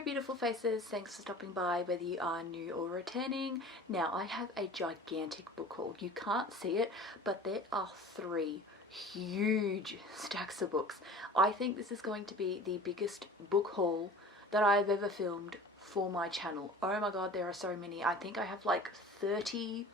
Hello beautiful faces, thanks for stopping by whether you are new or returning. Now I have a gigantic book haul. You can't see it, but there are 3 huge stacks of books. I think this is going to be the biggest book haul that I've ever filmed for my channel. Oh my god, there are so many. I think I have like 30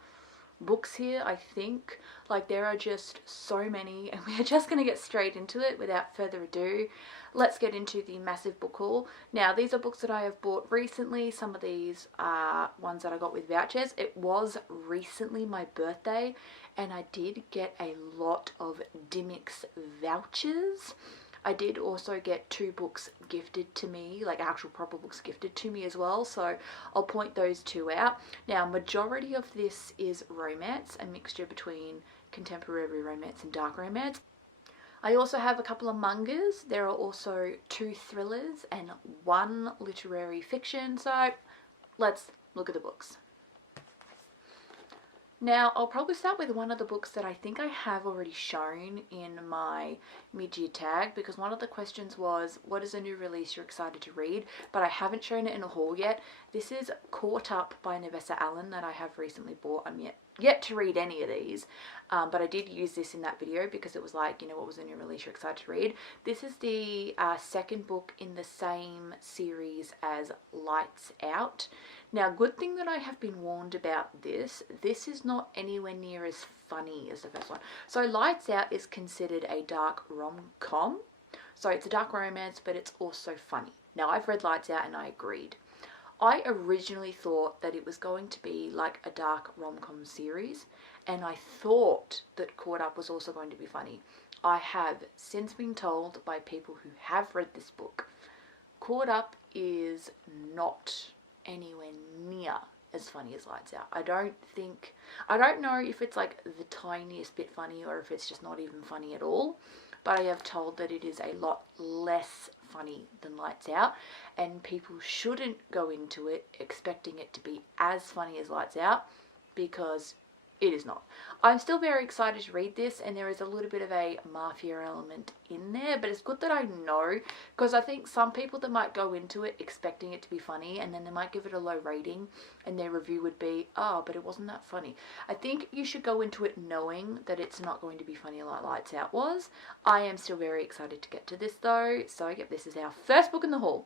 books here. I think like there are just so many, and we're just going to get straight into it without further ado. Let's get into the massive book haul. Now these are books that I have bought recently. Some of these are ones that I got with vouchers. It was recently my birthday and I did get a lot of Dimmicks vouchers. I did also get 2 books gifted to me, like actual proper books gifted to me as well, so I'll point those 2 out. Now, majority of this is romance, a mixture between contemporary romance and dark romance. I also have a couple of mangas. There are also 2 thrillers and 1 literary fiction, so let's look at the books. Now, I'll probably start with one of the books that I think I have already shown in my mid-year tag, because one of the questions was, what is a new release you're excited to read? But I haven't shown it in a haul yet. This is Caught Up by Nevessa Allen that I have recently bought. I'm yet to read any of these, but I did use this in that video because it was like, you know, what was a new release you're excited to read? This is the 2nd book in the same series as Lights Out. Now, good thing that I have been warned about this. This is not anywhere near as funny as the first one. So Lights Out is considered a dark rom-com. So it's a dark romance, but it's also funny. Now, I've read Lights Out and I agreed. I originally thought that it was going to be like a dark rom-com series, and I thought that Caught Up was also going to be funny. I have since been told by people who have read this book, Caught Up is not anywhere near as funny as Lights Out. I don't know if it's like the tiniest bit funny or if it's just not even funny at all, but I have told that it is a lot less funny than Lights Out, and people shouldn't go into it expecting it to be as funny as Lights Out, because it is not. I'm still very excited to read this, and there is a little bit of a mafia element in there, but it's good that I know, because I think some people that might go into it expecting it to be funny, and then they might give it a low rating, and their review would be, oh, but it wasn't that funny. I think you should go into it knowing that it's not going to be funny like Lights Out was. I am still very excited to get to this though, so yep, this is our first book in the haul.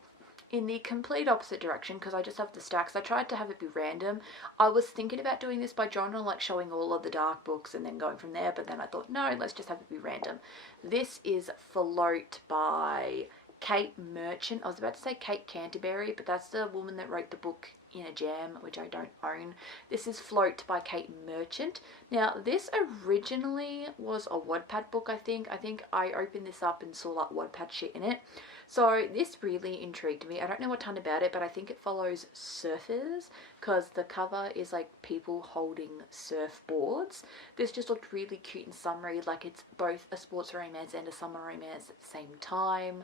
In the complete opposite direction, because I just have the stacks. I tried to have it be random. I was thinking about doing this by genre, like showing all of the dark books and then going from there, but then I thought, no, let's just have it be random. This is Float by Kate Merchant. I was about to say Kate Canterbury, but that's the woman that wrote the book In a Jam, which I don't own. This is Float by Kate Merchant. Now, this originally was a Wattpad book, I think. I think I opened this up and saw like Wattpad shit in it. So this really intrigued me. I don't know a ton about it, but I think it follows surfers, because the cover is like people holding surfboards. This just looked really cute and summery, like it's both a sports romance and a summer romance at the same time.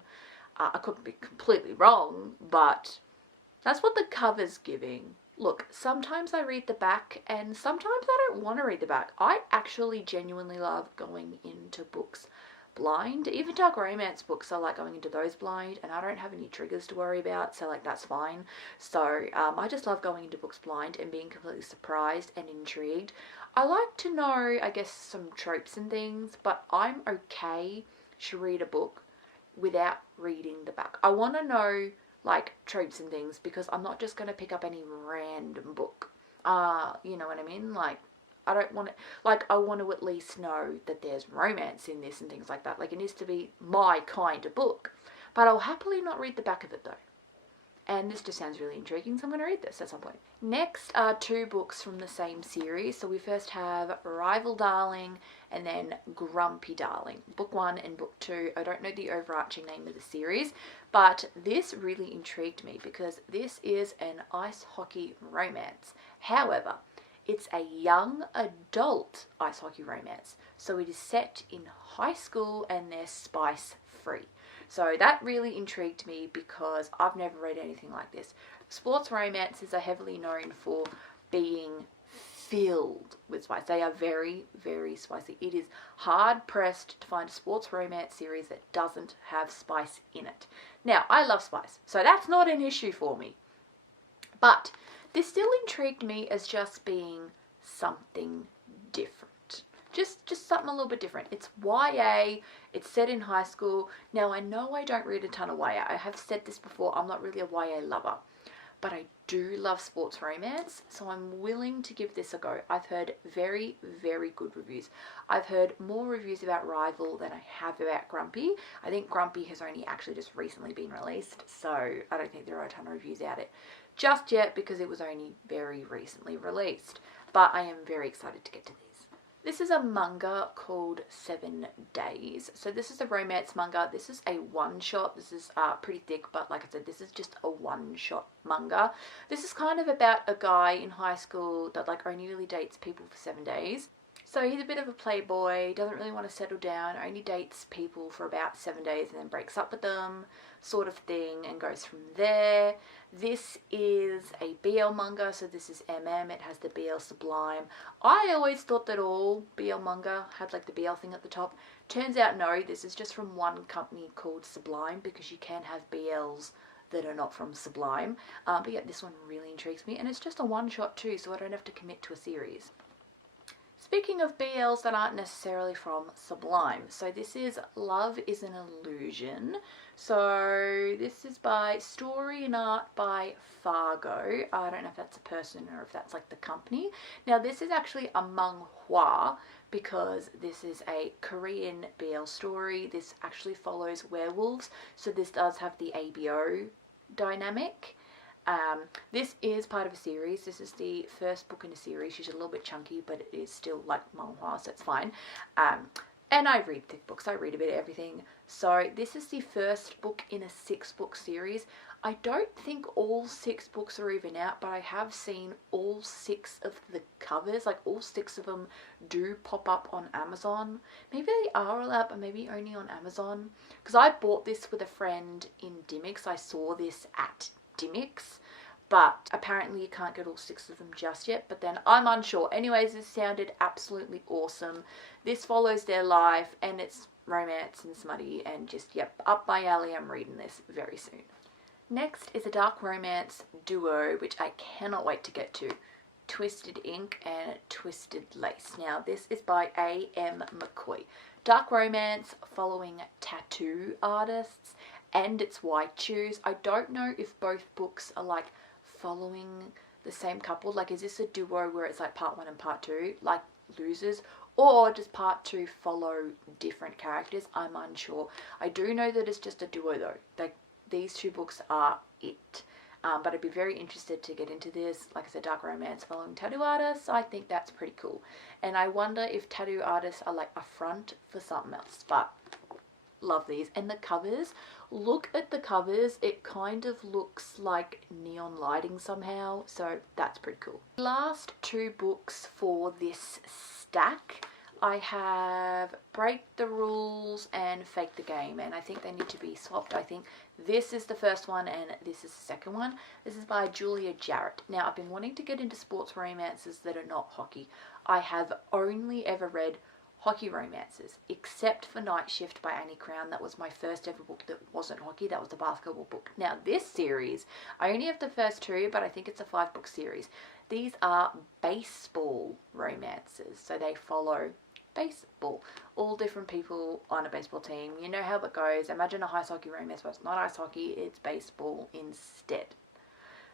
I could be completely wrong, but that's what the cover's giving. Look, sometimes I read the back and sometimes I don't want to read the back. I actually genuinely love going into books blind. Even dark romance books, I like going into those blind, and I don't have any triggers to worry about, so like that's fine. So I just love going into books blind and being completely surprised and intrigued. I like to know, I guess, some tropes and things, but I'm okay to read a book without reading the back. I want to know like tropes and things, because I'm not just going to pick up any random book. You know what I mean? Like, I don't want to, like, I want to at least know that there's romance in this and things like that. Like, it needs to be my kind of book. But I'll happily not read the back of it though. And this just sounds really intriguing, so I'm going to read this at some point. Next are 2 books from the same series. So we first have Rival Darling and then Grumpy Darling. Book 1 and book 2. I don't know the overarching name of the series, but this really intrigued me because this is an ice hockey romance. However, it's a young adult ice hockey romance. So it is set in high school and they're spice free. So that really intrigued me because I've never read anything like this. Sports romances are heavily known for being filled with spice. They are very, very spicy. It is hard pressed to find a sports romance series that doesn't have spice in it. Now, I love spice, so that's not an issue for me. But this still intrigued me as just being something different. Just something a little bit different. It's YA, it's set in high school. Now, I know I don't read a ton of YA. I have said this before, I'm not really a YA lover. But I do love sports romance, so I'm willing to give this a go. I've heard very, very good reviews. I've heard more reviews about Rival than I have about Grumpy. I think Grumpy has only actually just recently been released, so I don't think there are a ton of reviews out it just yet because it was only very recently released. But I am very excited to get to these. This is a manga called 7 Days. So this is a romance manga. This is a one-shot. This is pretty thick, but like I said, this is just a one-shot manga. This is kind of about a guy in high school that like only really dates people for 7 days. So he's a bit of a playboy, doesn't really want to settle down, only dates people for about 7 days and then breaks up with them, sort of thing, and goes from there. This is a BL manga, so this is MM, it has the BL Sublime. I always thought that all BL manga had like the BL thing at the top. Turns out no, this is just from one company called Sublime, because you can have BLs that are not from Sublime. But yeah, this one really intrigues me, and it's just a one-shot too, so I don't have to commit to a series. Speaking of BLs that aren't necessarily from Sublime, so this is Love is an Illusion. So this is by Story and Art by Fargo. I don't know if that's a person or if that's like the company. Now this is actually a manhwa because this is a Korean BL story. This actually follows werewolves, so this does have the ABO dynamic. This is part of a series. This is the first book in a series. She's a little bit chunky, but it is still like manhwa, so it's fine. And I read thick books. I read a bit of everything. So this is the first book in a 6-book series. I don't think all 6 books are even out, but I have seen all 6 of the covers. Like all 6 of them do pop up on Amazon. Maybe they are all out, but maybe only on Amazon. Because I bought this with a friend in Dimmicks. I saw this at Dimmicks, but apparently you can't get all 6 of them just yet, but then I'm unsure. Anyways, this sounded absolutely awesome. This follows their life and it's romance and smutty and just, yep, up my alley. I'm reading this very soon. Next is a dark romance duo, which I cannot wait to get to. Twisted Ink and Twisted Lace. Now this is by A.M. McCoy. Dark romance following tattoo artists, and it's white shoes. I don't know if both books are like following the same couple. Like, is this a duo where it's like part 1 and part 2, like Losers, or does part 2 follow different characters? I'm unsure. I do know that it's just a duo though. Like, these 2 books are it. But I'd be very interested to get into this. Like I said, dark romance following tattoo artists. I think that's pretty cool. And I wonder if tattoo artists are like a front for something else. But love these. And the covers, look at the covers. It kind of looks like neon lighting somehow. So that's pretty cool. Last 2 books for this stack, I have Break the Rules and Fake the Game, and I think they need to be swapped. I think this is the first one and this is the second one. This is by Julia Jarrett. Now, I've been wanting to get into sports romances that are not hockey. I have only ever read hockey romances, except for Night Shift by Annie Crown. That was my first ever book that wasn't hockey. That was the basketball book. Now, this series, I only have the first 2, but I think it's a 5-book series. These are baseball romances, so they follow baseball. All different people on a baseball team. You know how it goes. Imagine a ice hockey romance, but it's not ice hockey, it's baseball instead.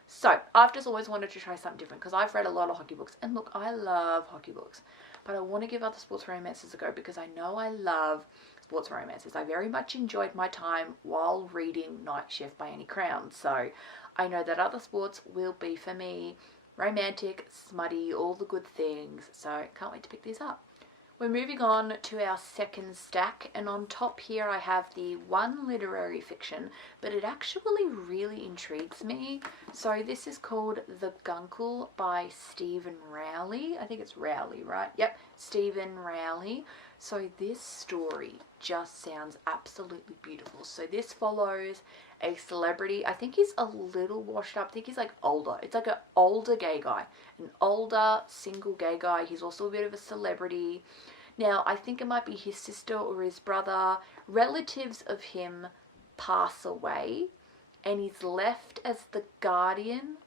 So, I've just always wanted to try something different because I've read a lot of hockey books. And look, I love hockey books. But I want to give other sports romances a go because I know I love sports romances. I very much enjoyed my time while reading Night Shift by Annie Crown. So, I know that other sports will be for me. Romantic, smutty, all the good things. So, can't wait to pick these up. We're moving on to our second stack, and on top here I have the one literary fiction, but it actually really intrigues me. So this is called The Guncle by Stephen Rowley. I think it's Rowley, right? Yep, Stephen Rowley. So this story just sounds absolutely beautiful. So this follows a celebrity. I think he's a little washed up. I think he's like older. It's like an older gay guy. An older single gay guy. He's also a bit of a celebrity. Now, I think it might be his sister or his brother. Relatives of him pass away, and he's left as the guardian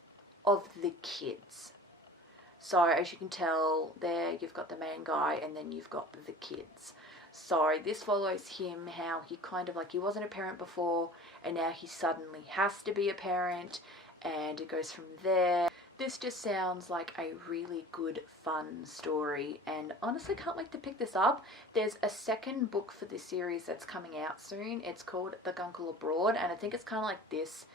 of the kids. So as you can tell there, you've got the main guy and then you've got the kids. So this follows him, how he kind of like, he wasn't a parent before and now he suddenly has to be a parent, and it goes from there. This just sounds like a really good, fun story, and honestly can't wait to pick this up. There's a second book for this series that's coming out soon. It's called The Guncle Abroad, and I think it's kind of like this,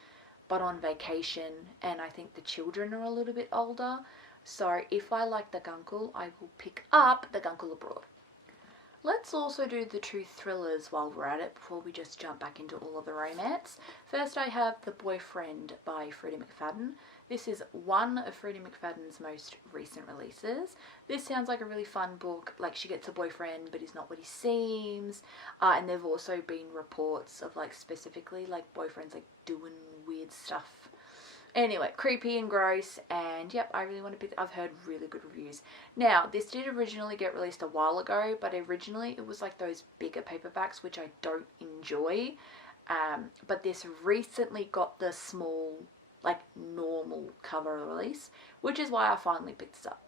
but on vacation, and I think the children are a little bit older. So if I like the Guncle, I will pick up The Guncle Abroad. Let's also do the two thrillers while we're at it before we just jump back into all of the romance. First I have The Boyfriend by Freddie McFadden. This is one of Freddie McFadden's most recent releases. This sounds like a really fun book. Like, she gets a boyfriend but he's not what he seems. And there've also been reports of like specifically like boyfriends like doing weird stuff. Anyway, creepy and gross, and yep, I really want to pick. I've heard really good reviews. Now, this did originally get released a while ago, but originally it was like those bigger paperbacks, which I don't enjoy. But this recently got the small, like normal cover release, which is why I finally picked this up.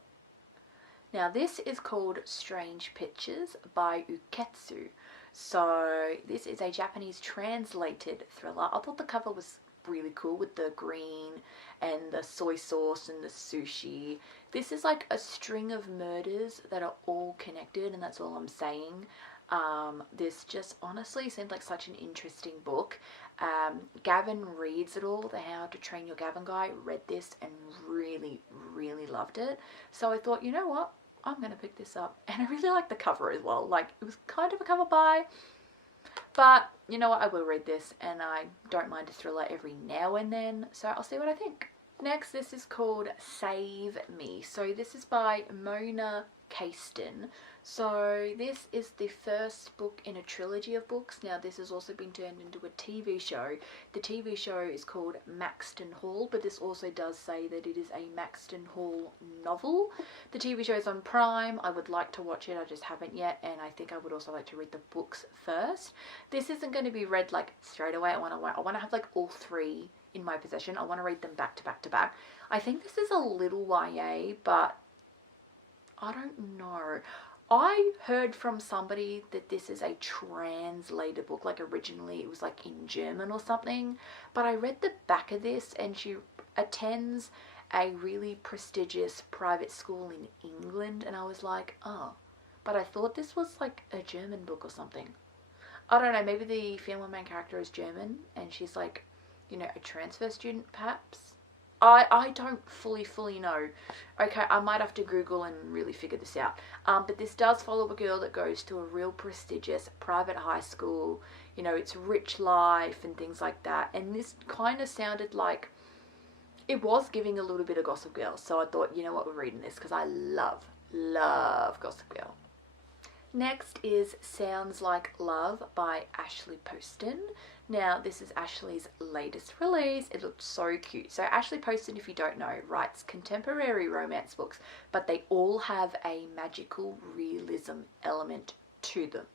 Now, this is called Strange Pictures by Uketsu. So this is a Japanese translated thriller. I thought the cover was really cool with the green and the soy sauce and the sushi. This is like a string of murders that are all connected, and that's all I'm saying. This just honestly seemed like such an interesting book. Gavin reads it all, the How to Train Your Gavin guy, read this and really, really loved it. So I thought, you know what? I'm going to pick this up. And I really like the cover as well. Like, it was kind of a cover buy. But, you know what, I will read this, and I don't mind a thriller every now and then, so I'll see what I think. Next, this is called Save Me. So this is by Mona Caiston. So this is the first book in a trilogy of books. Now, this has also been turned into a TV show. The TV show is called Maxton Hall, but this also does say that it is a Maxton Hall novel. The TV show is on Prime. I would like to watch it, I just haven't yet, and I think I would also like to read the books first. This isn't going to be read like straight away. I want to have like all three in my possession. I want to read them back to back to back. I think this is a little YA, but I don't know. I heard from somebody that this is a translated book, like originally it was like in German or something, but I read the back of this and she attends a really prestigious private school in England, and I was like, oh, but I thought this was like a German book or something. I don't know, maybe the female main character is German and she's like, you know, a transfer student perhaps. I don't fully know. Okay, I might have to Google and really figure this out. But this does follow a girl that goes to a real prestigious private high school. You know, it's rich life and things like that. And this kind of sounded like it was giving a little bit of Gossip Girl. So I thought, you know what, we're reading this because I love Gossip Girl. Next is Sounds Like Love by Ashley Poston. Now, this is Ashley's latest release. It looks so cute. So Ashley Poston, if you don't know, writes contemporary romance books, but they all have a magical realism element to them.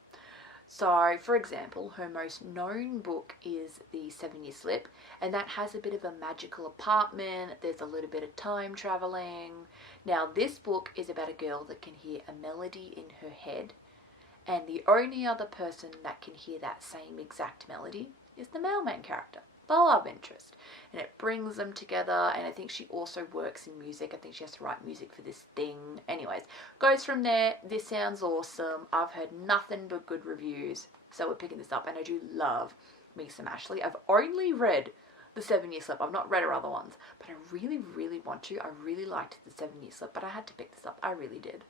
So, for example, her most known book is The 7-Year Slip, and that has a bit of a magical apartment. There's a little bit of time traveling. Now, this book is about a girl that can hear a melody in her head, and the only other person that can hear that same exact melody is the male main character, the love interest. And it brings them together, and I think she also works in music. I think she has to write music for this thing. Anyways, goes from there. This sounds awesome. I've heard nothing but good reviews, so we're picking this up, and I do love me some Ashley. I've only read The 7-Year Slip. I've not read her other ones, but I really want to. I really liked The 7-Year Slip, but I had to pick this up. I really did.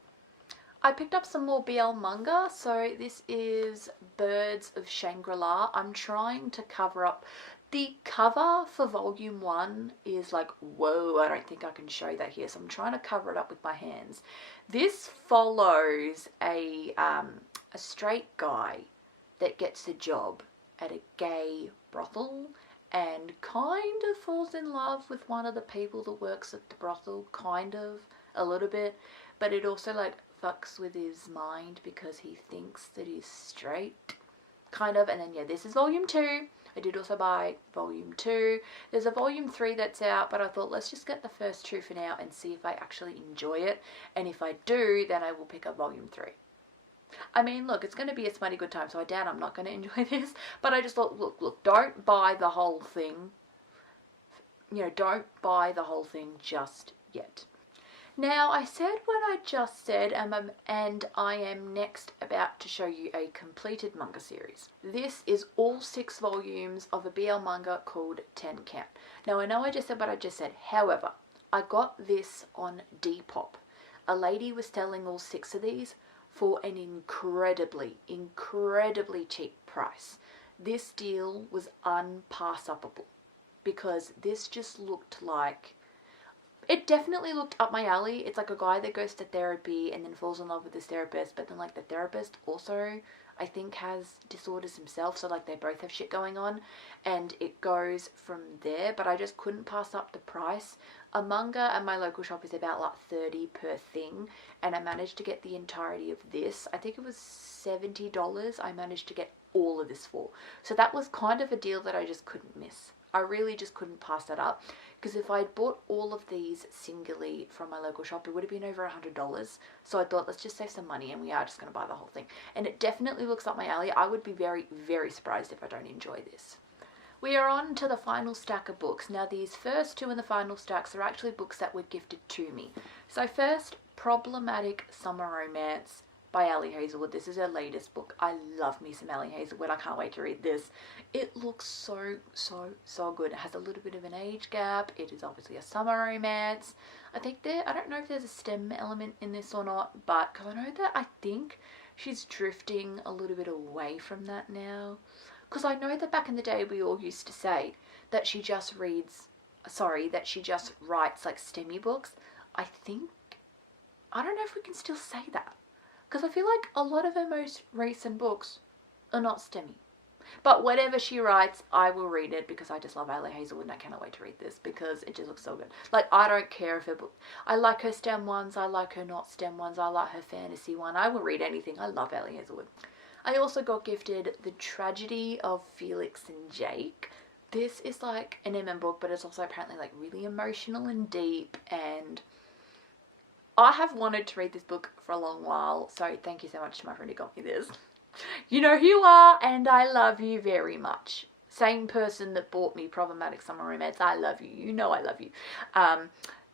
I picked up some more BL manga, so this is Birds of Shangri-La. I'm trying to cover up. The cover for volume 1 is like, whoa, I don't think I can show that here, so I'm trying to cover it up with my hands. This follows a a straight guy that gets a job at a gay brothel and kind of falls in love with one of the people that works at the brothel, kind of, a little bit, but it also like fucks with his mind because he thinks that he's straight, kind of. And then yeah, this is volume 2. I did also buy volume 2. There's a volume 3 that's out, but I thought let's just get the first 2 for now and see if I actually enjoy it, and if I do, then I will pick up volume 3. I mean, look, it's going to be a smutty good time, so I doubt I'm not going to enjoy this, but I just thought, look, don't buy the whole thing. You know, don't buy the whole thing just yet. Now, I said what I just said, and I am next about to show you a completed manga series. This is all 6 volumes of a BL manga called 10 Count. Now, I know I just said what I just said, however, I got this on Depop. A lady was selling all 6 of these for an incredibly cheap price. This deal was unpassable because this just looked like, it definitely looked up my alley. It's like a guy that goes to therapy and then falls in love with his therapist, but then like the therapist also, I think, has disorders himself, so like they both have shit going on, and it goes from there. But I just couldn't pass up the price. A manga at my local shop is about like 30 per thing, and I managed to get the entirety of this. I think it was $70 I managed to get all of this for. So that was kind of a deal that I just couldn't miss. I really just couldn't pass that up, because if I'd bought all of these singly from my local shop, it would have been over $100. So I thought, let's just save some money, and we are just going to buy the whole thing. And it definitely looks up my alley. I would be very surprised if I don't enjoy this. We are on to the final stack of books. Now, these first 2 in the final stacks are actually books that were gifted to me. So first, Problematic Summer Romance by Ellie Hazelwood. This is her latest book. I love me some Ellie Hazelwood. I can't wait to read this. It looks so good. It has a little bit of an age gap. It is obviously a summer romance. I don't know if there's a STEM element in this or not, but because I think she's drifting a little bit away from that now. Because I know that back in the day we all used to say that she just writes like STEMmy books. I don't know if we can still say that, because I feel like a lot of her most recent books are not STEMmy. But whatever she writes, I will read it, because I just love Ellie Hazelwood and I cannot wait to read this because it just looks so good. Like, I don't care if her book, I like her STEM ones, I like her not STEM ones, I like her fantasy one. I will read anything. I love Ellie Hazelwood. I also got gifted The Tragedy of Felix and Jake. This is like an MM book, but it's also apparently like really emotional and deep, and I have wanted to read this book for a long while, so thank you so much to my friend who got me this. You know who you are, and I love you very much. Same person that bought me Problematic Summer Romance. I love you. You know I love you.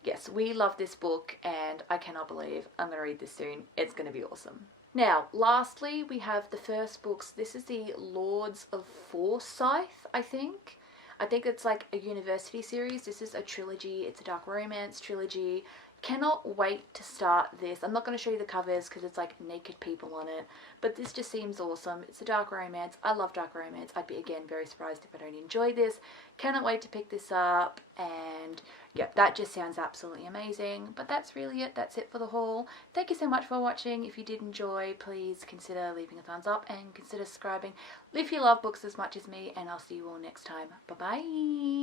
Yes, we love this book, and I cannot believe I'm going to read this soon. It's going to be awesome. Now, lastly, we have the first books. This is the Lords of Forsyth, I think. I think it's like a university series. This is a trilogy. It's a dark romance trilogy. Cannot wait to start this. I'm not going to show you the covers because it's like naked people on it, but this just seems awesome. It's a dark romance. I love dark romance. I'd be, again, very surprised if I don't enjoy this. Cannot wait to pick this up, and yeah, that just sounds absolutely amazing. But that's really it. That's it for the haul. Thank you so much for watching. If you did enjoy, please consider leaving a thumbs up and consider subscribing if you love books as much as me, and I'll see you all next time. Bye bye.